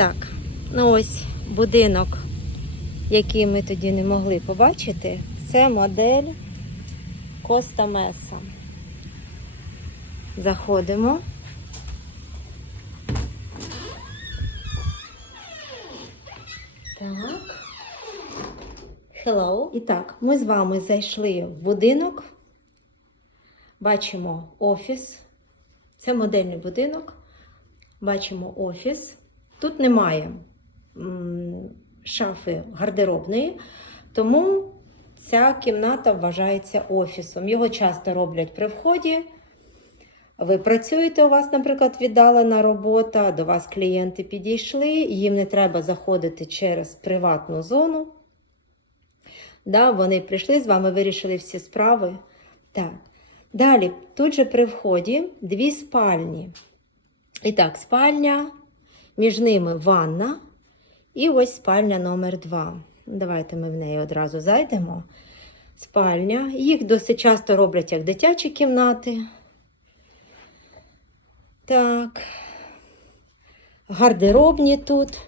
так, ну ось будинок, який ми тоді не могли побачити, це модель Коста Меса. Заходимо. Так. Hello. І так, ми з вами зайшли в будинок. Бачимо офіс. Це модельний будинок. Бачимо офіс. Тут немає шафи гардеробної, тому ця кімната вважається офісом. Його часто роблять при вході. Ви працюєте, у вас, наприклад, віддалена робота, до вас клієнти підійшли, їм не треба заходити через приватну зону. Да, вони прийшли з вами, вирішили всі справи. Так. Далі, тут же при вході дві спальні. І так, спальня, між ними ванна. І ось спальня номер 2. Давайте ми в неї одразу зайдемо. Спальня. Їх досить часто роблять як дитячі кімнати. Так. Гардеробні тут.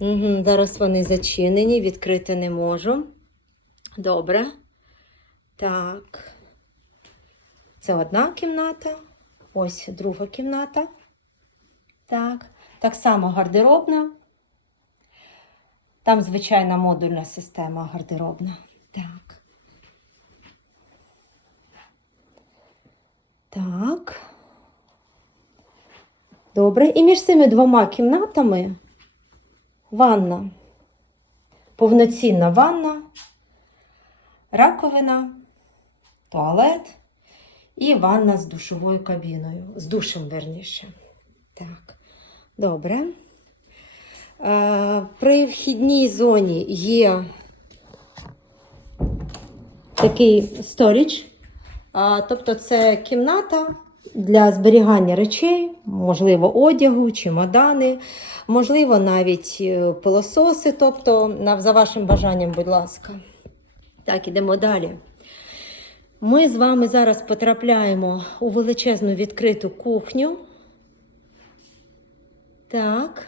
Угу, зараз вони зачинені, відкрити не можу. Добре. Так. Це одна кімната. Ось друга кімната. Так. Так само гардеробна. Там звичайна модульна система гардеробна. Так. Так. Добре. І між цими двома кімнатами ванна. Повноцінна ванна, раковина, туалет і ванна з душовою кабіною. З душем, верніше. Так, добре. Е, При вхідній зоні є такий сторіч, тобто це кімната для зберігання речей, можливо, одягу, чемодани, можливо, навіть е, пилососи, тобто за вашим бажанням, будь ласка. Так, ідемо далі. Ми з вами зараз потрапляємо у величезну відкриту кухню. Так.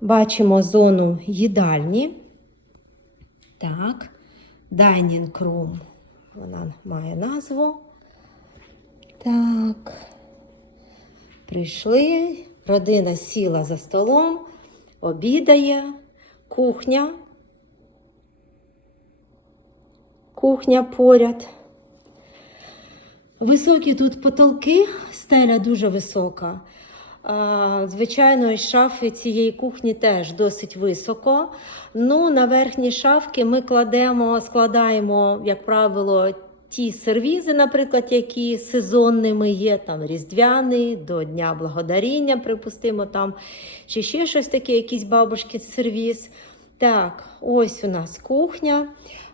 Бачимо зону їдальні. Так. Dining room. Вона має назву. Так. Прийшли. Родина сіла за столом, обідає, кухня. Кухня поряд. Високі тут потолки, стеля дуже висока. Звичайно, і шафи цієї кухні теж досить високо. Ну, на верхні шафки ми кладемо, складаємо, як правило, ті сервізи, наприклад, які сезонними є, там різдвяний, до Дня Благодаріння, припустимо, там, чи ще щось таке, якийсь бабушки сервіз. Так, ось у нас кухня.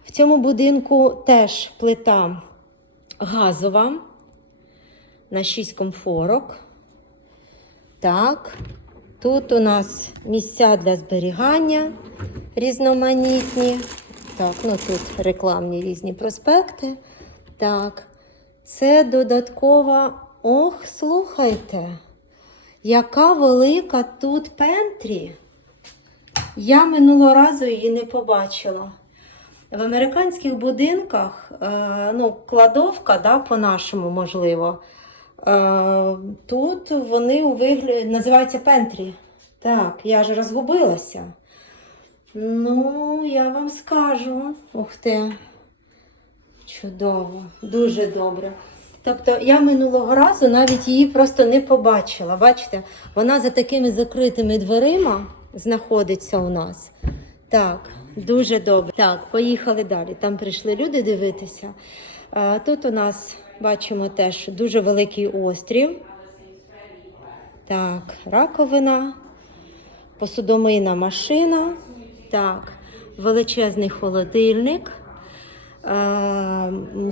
В цьому будинку теж плита газова на 6 комфорок. Так, тут у нас місця для зберігання різноманітні. Так, ну тут рекламні різні проспекти. Так, це додаткова. Ох, слухайте, яка велика тут пентрі. Я минулого разу її не побачила. В американських будинках, е, ну, кладовка, да, по-нашому, можливо. Е, Тут вони у вигляді називаються пентрі. Так, я ж розгубилася. Ну, я вам скажу. Ух ти. Чудово, дуже добре. Тобто я минулого разу навіть її просто не побачила. Бачите, вона за такими закритими дверима знаходиться у нас. Так, дуже добре. Так, поїхали далі. Там прийшли люди дивитися. Тут у нас бачимо теж дуже великий острів. Так, раковина, посудомийна машина. Так, величезний холодильник.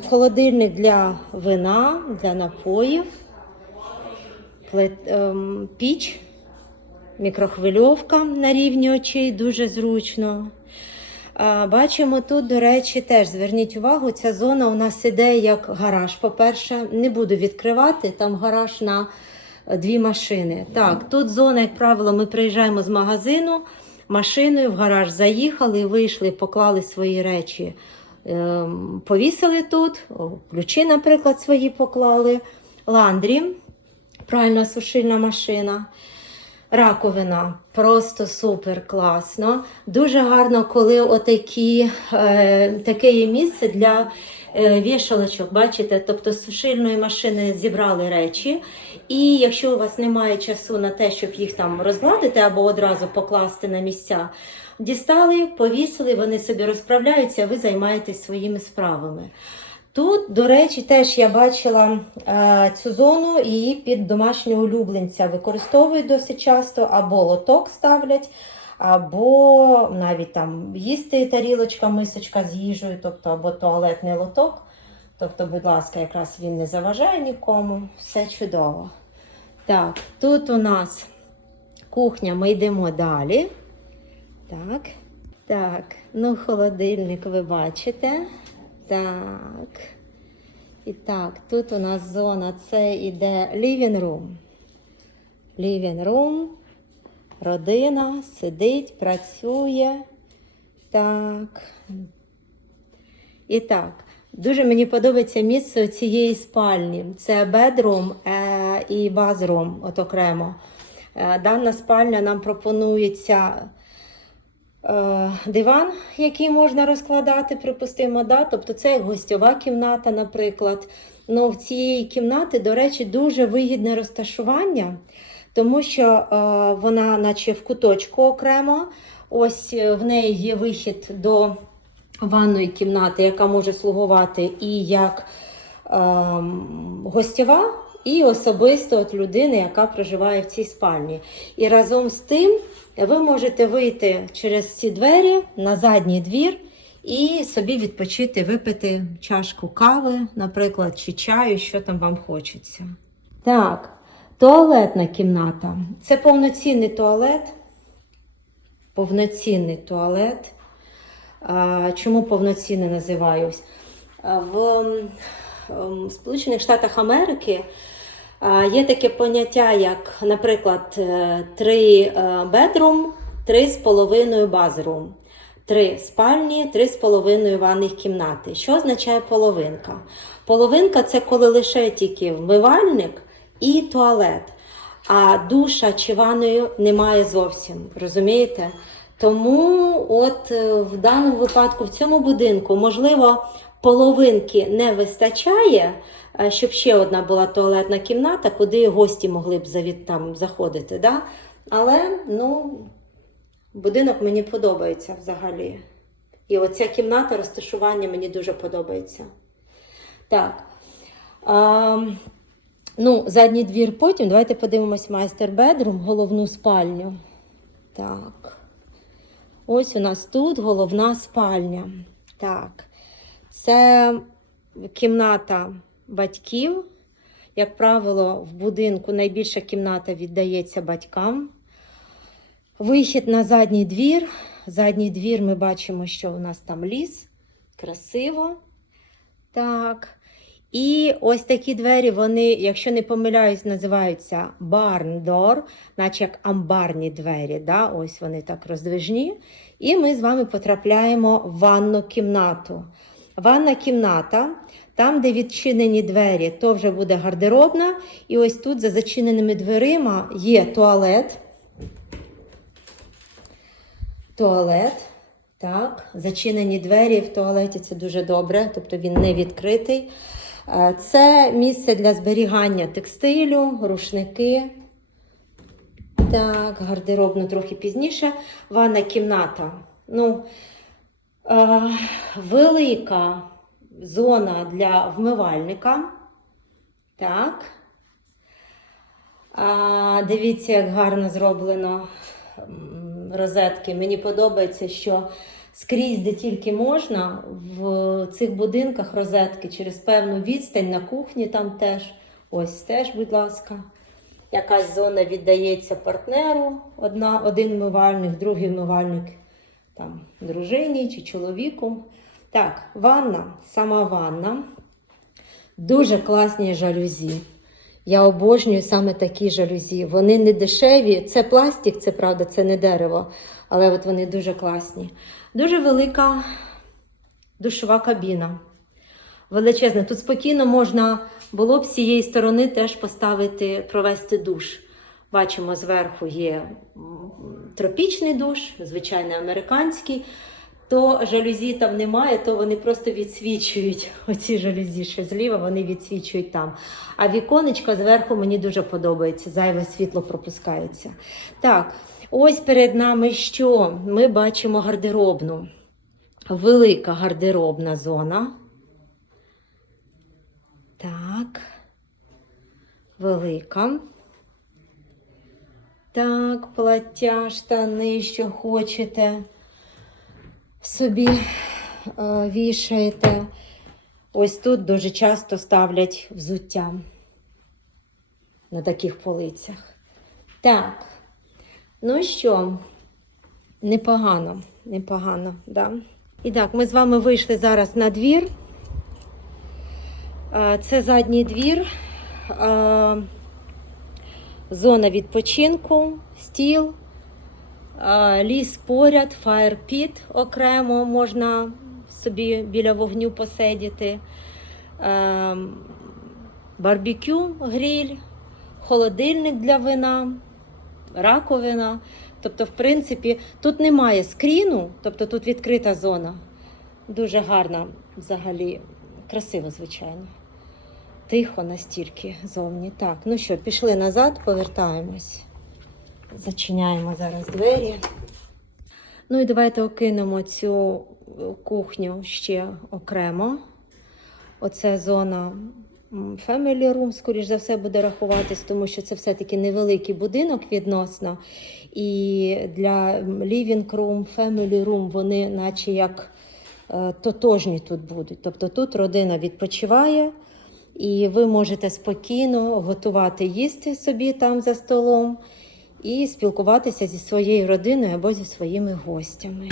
Холодильник для вина, для напоїв, ем, піч, мікрохвильовка на рівні очей, дуже зручно. Бачимо тут, до речі, теж зверніть увагу, ця зона у нас іде як гараж. По-перше, не буду відкривати, там гараж на е, дві машини. Так, тут зона, як правило, ми приїжджаємо з магазину машиною, в гараж заїхали, вийшли, поклали свої речі, ем, повісили тут, ключі, наприклад, свої поклали, ландрі, пральна сушильна машина. Раковина просто супер класно. Дуже гарно, коли отакі, е, таке є місце для е, вішалочок. Бачите, тобто з сушильної машини зібрали речі. І якщо у вас немає часу на те, щоб їх там розгладити або одразу покласти на місця, дістали, повісили, вони собі розправляються, а ви займаєтесь своїми справами. Тут, до речі, теж я бачила е, цю зону, її під домашнього улюбленця використовують досить часто, або лоток ставлять, або навіть там їсти тарілочка, мисочка з їжею, тобто або туалетний лоток. Тобто, будь ласка, якраз він не заважає нікому, все чудово. Так, тут у нас кухня, ми йдемо далі. Так, так, ну холодильник ви бачите. Так. І так, тут у нас зона, це іде living room. Living room. Родина сидить, працює. Так. І так, дуже мені подобається місце цієї спальні. Це бедрум е, і базрум, от окремо. Е, дана спальня нам пропонується диван, який можна розкладати, припустимо. Да? Тобто це як гостьова кімната, наприклад. Ну, в цієї кімнати, до речі, дуже вигідне розташування, тому що е, вона, наче в куточку окремо, ось е, в неї є вихід до ванної кімнати, яка може слугувати і як ем, гостьова, і особисто от людини, яка проживає в цій спальні. І разом з тим ви можете вийти через ці двері на задній двір і собі відпочити, випити чашку кави, наприклад, чи чаю, що там вам хочеться. Так, туалетна кімната. Це повноцінний туалет. Повноцінний туалет. Чому повноцінний називаюсь? В Сполучених Штатах Америки є таке поняття, як, наприклад, е, три е, бедрум, три з половиною базрум. Три спальні, три з половиною ванних кімнати. Що означає половинка? Половинка це коли лише тільки вмивальник і туалет, а душа чи ванною немає зовсім. Розумієте? Тому, от е, в даному випадку, в цьому будинку, можливо, половинки не вистачає, е, щоб ще одна була туалетна кімната, куди гості могли б завід, там заходити. Да? Але, ну. Будинок мені подобається взагалі. І оця кімната розташування мені дуже подобається. Так. А, ну, задній двір потім. Давайте подивимось майстер бедрум, головну спальню. Так. Ось у нас тут головна спальня. Так. Це кімната батьків. Як правило, в будинку найбільша кімната віддається батькам. Вихід на задній двір. Задній двір ми бачимо, що у нас там ліс. Красиво. Так. І ось такі двері, вони, якщо не помиляюсь, називаються door, наче як амбарні двері. Да? Ось вони так роздвижні. І ми з вами потрапляємо в ванну кімнату. Ванна кімната, там, де відчинені двері, то вже буде гардеробна. І ось тут за зачиненими дверима є туалет. Туалет. Так, зачинені двері в туалеті це дуже добре, тобто він не відкритий. Е, Це місце для зберігання текстилю, рушники. Так, гардеробно трохи пізніше. Ванна кімната. Ну, велика зона для вмивальника. Так. Дивіться, як гарно зроблено розетки. Мені подобається, що скрізь, де тільки можна, в цих будинках розетки через певну відстань на кухні там теж. Ось теж, будь ласка. Якась зона віддається партнеру, одна, один мивальник, другий мивальник там, дружині чи чоловіку. Так, ванна, сама ванна. Дуже класні жалюзі. Я обожнюю саме такі жалюзі. Вони не дешеві. Це пластик, це правда, це не дерево, але от вони дуже класні. Дуже велика душова кабіна. Величезна. Тут спокійно можна було б з цієї сторони теж поставити, провести душ. Бачимо, зверху є тропічний душ, звичайний американський. То жалюзі там немає, то вони просто відсвічують. Оці жалюзі, що зліва, вони відсвічують там. А віконечко зверху мені дуже подобається, зайве світло пропускається. Так, ось перед нами що? Ми бачимо гардеробну. Велика гардеробна зона. Так. Велика. Так, плаття, штани, що хочете собі е, вішаєте. Ось тут дуже часто ставлять взуття на таких полицях. Так, ну що, непогано, непогано, да. І так, ми з вами вийшли зараз на двір. Е, Це задній двір, е, зона відпочинку, стіл. Ліс поряд, фаєрпіт окремо можна собі біля вогню посидіти. Ем, Барбекю, гриль, холодильник для вина, раковина. Тобто, в принципі, тут немає скріну, тобто тут відкрита зона. Дуже гарна взагалі, красиво, звичайно. Тихо настільки зовні. Так, ну що, пішли назад, повертаємось. Зачиняємо зараз двері. Ну і давайте окинемо цю кухню ще окремо. Оце зона Family Room, скоріш за все, буде рахуватись, тому що це все-таки невеликий будинок відносно. І для Living Room, Family Room, вони наче як е, тотожні тут будуть. Тобто тут родина відпочиває, і ви можете спокійно готувати їсти собі там за столом і спілкуватися зі своєю родиною або зі своїми гостями.